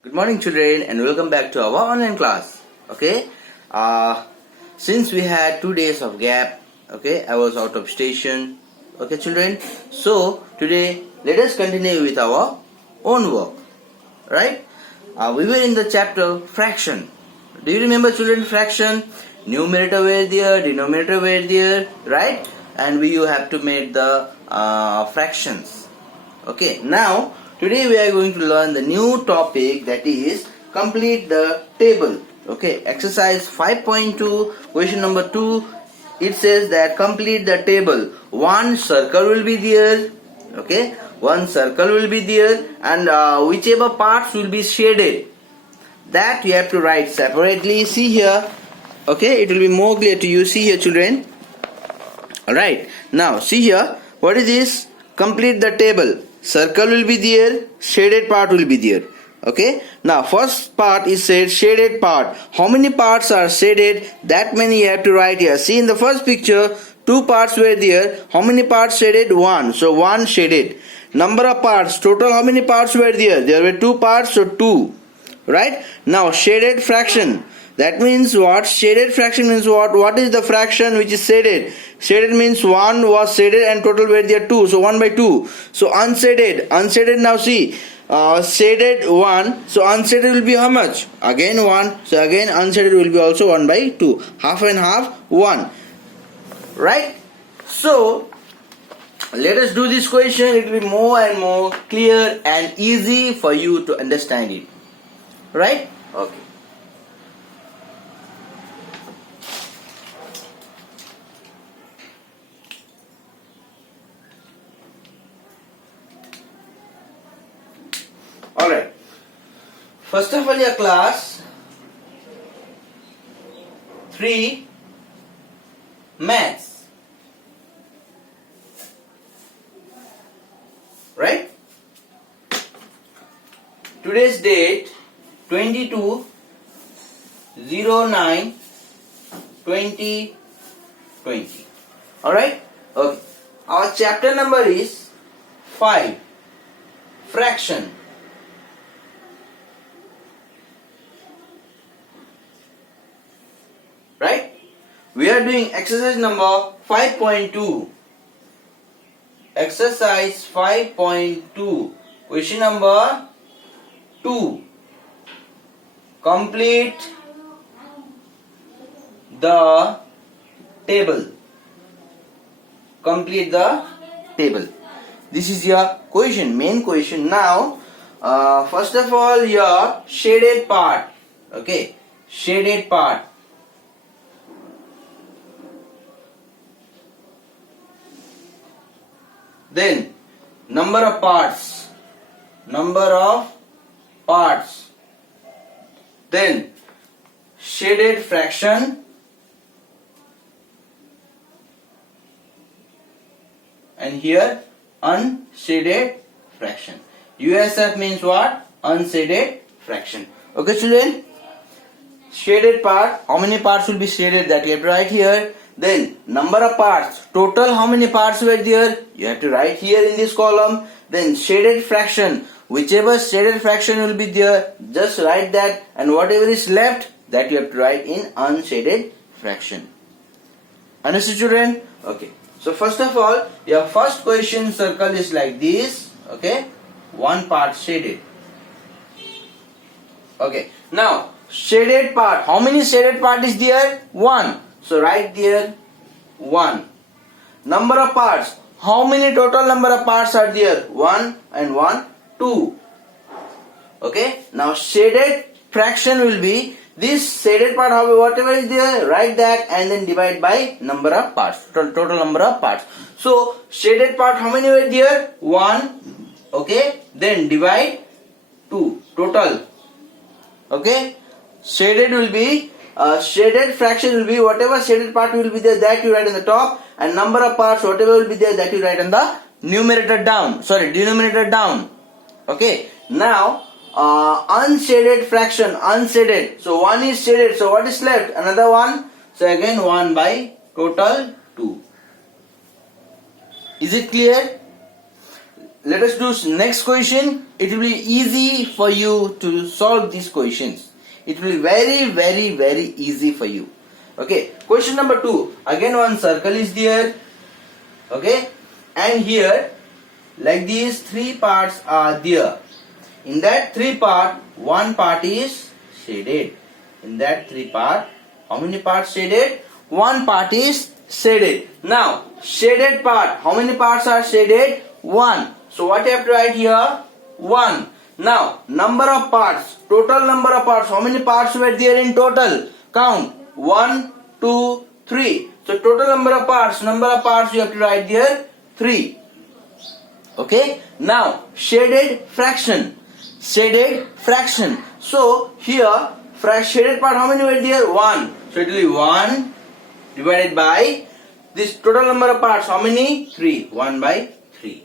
Good morning children and welcome back to our online class. Okay, since we had 2 days of gap, okay, I was out of station. Okay children, so today let us continue with our own work. Right, we were in the chapter fraction. Do you remember children, fraction? Numerator were there, denominator were there, right? And you have to make the fractions. Okay, now today we are going to learn the new topic, that is complete the table. Okay, exercise 5.2, question number 2. It says that complete the table. One circle will be there. Okay, one circle will be there, and whichever parts will be shaded, that you have to write separately. See here. Okay, it will be more clear to you. See here children. Alright, now see here. What is this? Complete the table. Circle will be there, shaded part will be there. Okay, now first part is said shaded part. How many parts are shaded? That many you have to write here. See in the first picture, 2 parts were there. How many parts shaded? 1. So 1 shaded. Number of parts, total how many parts were there? There were 2 parts, so 2. Right? Now shaded fraction. That means what? Shaded fraction means what? What is the fraction which is shaded? Shaded means 1 was shaded and total were there 2. So 1 by 2. So unshaded. Unshaded, now see. Shaded 1. So unshaded will be how much? Again 1. So again unshaded will be also 1 by 2. Half and half 1. Right? So let us do this question. It will be more and more clear and easy for you to understand it. Right? Okay. Alright, first of all your class 3 maths, right? Today's date 22/09/2020. Alright, okay. Our chapter number is 5, fraction. Right? We are doing exercise number 5.2. Exercise 5.2. Question number 2. Complete the table. Complete the table. This is your question, main question. Now, first of all, your shaded part. Okay, shaded part. Then number of parts, then shaded fraction, and here unshaded fraction. USF means what? Unshaded fraction. Okay children, shaded part, how many parts will be shaded, that you have to write here. Then number of parts, total how many parts were there, you have to write here in this column. Then shaded fraction, whichever shaded fraction will be there, just write that, and whatever is left, that you have to write in unshaded fraction. Understood children? Okay, so first of all, your first question circle is like this. Okay, 1 part shaded. Okay, now shaded part, how many shaded part is there? 1. So write there 1. Number of parts, how many total number of parts are there? 1 and 1, 2. Okay, now shaded fraction will be this shaded part, whatever is there, write that and then divide by number of parts, total number of parts. So shaded part, how many were there? 1. Okay, then divide 2, total. Okay, shaded will be shaded fraction will be whatever shaded part will be there, that you write on the top, and number of parts whatever will be there, that you write on the denominator down. Okay, now unshaded fraction, unshaded. So 1 is shaded, so what is left? Another 1. So again 1 by total 2. Is it clear? Let us do next question. it will be easy for you to solve these questions. It will be very easy for you. Okay, question number 2. Again one circle is there. Okay, and here like these 3 parts are there. In that 3 part, one part is shaded. In that 3 part, how many parts shaded? One part is shaded. Now, shaded part, how many parts are shaded? 1. So what you have to write here? 1. Now, number of parts, total number of parts, how many parts were there in total? Count. 1, 2, 3. So total number of parts you have to write there 3. Okay. Now, shaded fraction. Shaded fraction. So here, shaded part, how many were there? 1. So it will be 1 divided by this total number of parts, how many? 3. 1 by 3.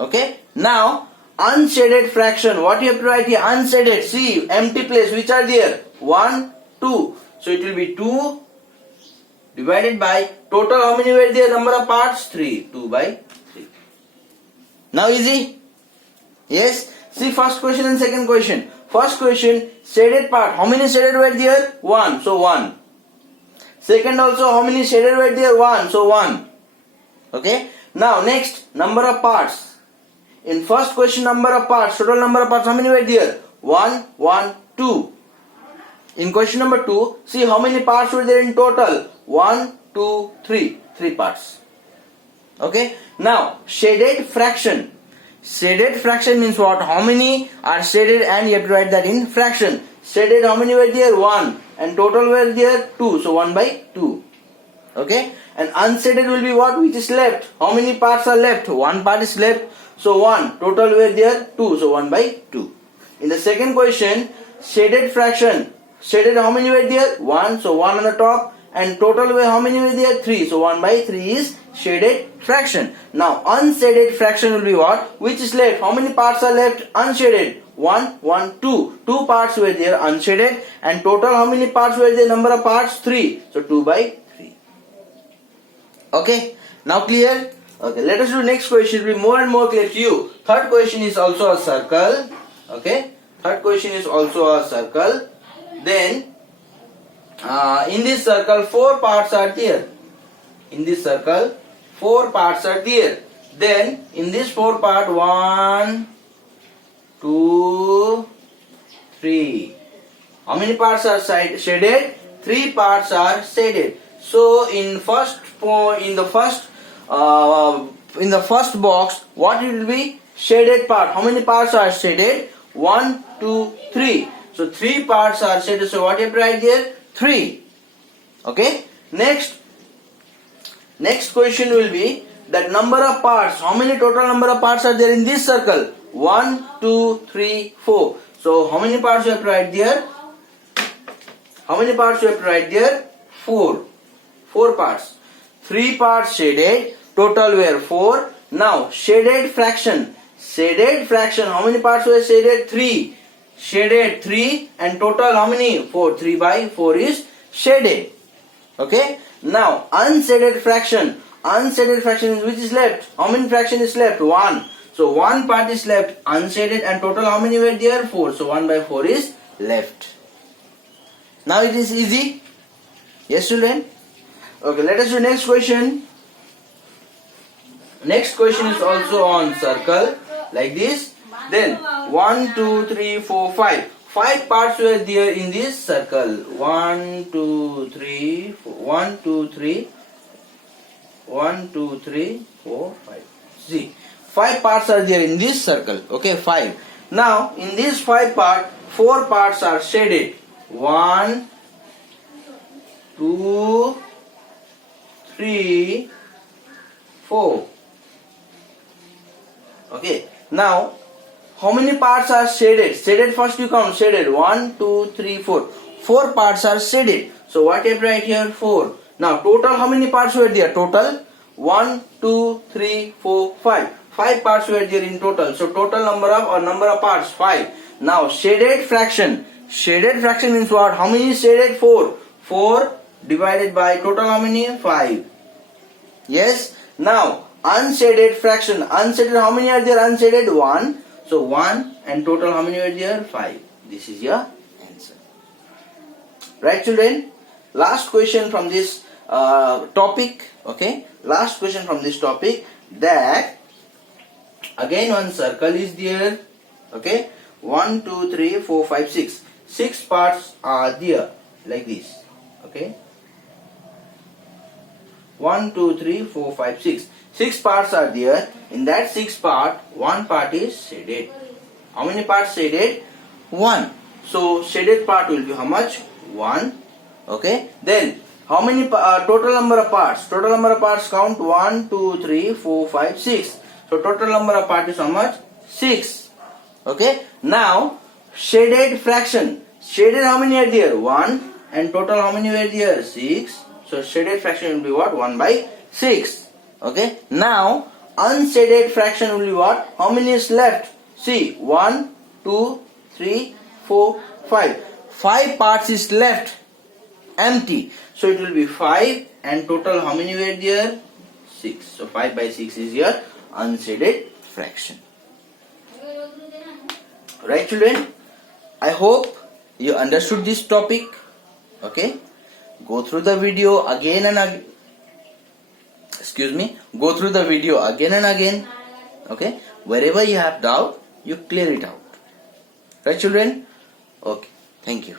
Okay. Now, unshaded fraction, what you have to write here? Unshaded, see, empty place, which are there? 1, 2. So it will be 2 divided by total, how many were there? Number of parts? 3. 2 by 3. Now easy? Yes. See first question and second question. First question, shaded part, how many shaded were there? 1. So 1. Second also, how many shaded were there? 1. So 1. Okay. Now next, number of parts. In first question, number of parts, total number of parts, how many were there? 1, 1, 2. In question number 2, see how many parts were there in total? 1, 2, 3. 3 parts. Okay. Now, shaded fraction. Shaded fraction means what? How many are shaded, and you have to write that in fraction. Shaded, how many were there? 1. And total were there? 2. So 1 by 2. Okay. And unshaded will be what? Which is left. How many parts are left? 1 part is left. So 1. Total were there? 2. So 1 by 2. In the second question, shaded fraction. Shaded, how many were there? 1. So 1 on the top. And total were how many were there? 3. So 1 by 3 is shaded fraction. Now unshaded fraction will be what? Which is left? How many parts are left? Unshaded. 1, 1, 2. 2 parts were there unshaded. And total, how many parts were there? Number of parts? 3. So 2 by 3. Okay. Now clear? Okay. Let us do next question. It will be more and more clear to you. Third question is also a circle. Okay. Third question is also a circle. Then in this circle 4 parts are there. In this circle 4 parts are there. Then in this 4 part, 1, 2, 3. How many parts are shaded? 3 parts are shaded. So in the first box, what it will be? Shaded part. How many parts are shaded? 1, 2, 3. So 3 parts are shaded. So what you have to write there? 3. Okay. Next question will be that number of parts. How many total number of parts are there in this circle? 1, 2, 3, 4. So how many parts you have to write there? How many parts you have to write there? 4. 4 parts. 3 parts shaded. Total were 4. Now shaded fraction. Shaded fraction. How many parts were shaded? 3. Shaded 3 and total how many? 4. 3 by 4 is shaded. Okay. Now unshaded fraction. Unshaded fraction is which is left? How many fraction is left? 1. So 1 part is left unshaded and total how many were there? 4. So 1 by 4 is left. Now it is easy. Yes, children? Okay, let us do next question. Next question is also on circle like this. Then 1, 2, 3, 4, 5. 5 parts were there in this circle. 1, 2, 3, 4. 1, 2, 3. 1, 2, 3, 4, 5. See, 5 parts are there in this circle. Okay, 5. Now, in this 5 part, 4 parts are shaded. 1, 2, 3, 4. Okay. Now, how many parts are shaded? Shaded first you count. Shaded 1, 2, 3, 4. 4 parts are shaded. So what you have to write here? 4. Now total how many parts were there? Total 1, 2, 3, 4, 5. 5 parts were there in total. So total number of parts 5. Now shaded fraction. Shaded fraction means what? How many is shaded? 4. 4 divided by total how many? 5. Yes. Now unshaded fraction. Unshaded how many are there? Unshaded 1. So 1 and total how many were there? 5. This is your answer. Right, children? Last question from this topic. Okay. Last question from this topic. That again one circle is there. Okay. 1, 2, 3, 4, 5, 6. 6 parts are there like this. Okay. 1, 2, 3, 4, 5, 6. 6 parts are there. In that 6 part, one part is shaded. How many parts shaded? 1. So shaded part will be how much? 1. Okay. Then how many total number of parts? Total number of parts count 1, 2, 3, 4, 5, 6. So total number of parts is how much? 6. Okay. Now shaded fraction. Shaded how many are there? 1. And total how many were there? 6. So shaded fraction will be what? 1 by 6. Okay. Now unshaded fraction will be what? How many is left? See, 1, 2, 3, 4, 5. 5 parts is left empty. So it will be 5 and total how many were there? 6. So 5 by 6 is your unshaded fraction. Right, children? I hope you understood this topic. Okay. Go through the video again and again. Excuse me. Go through the video again and again. Okay. Wherever you have doubt, you clear it out. Right, children? Okay. Thank you.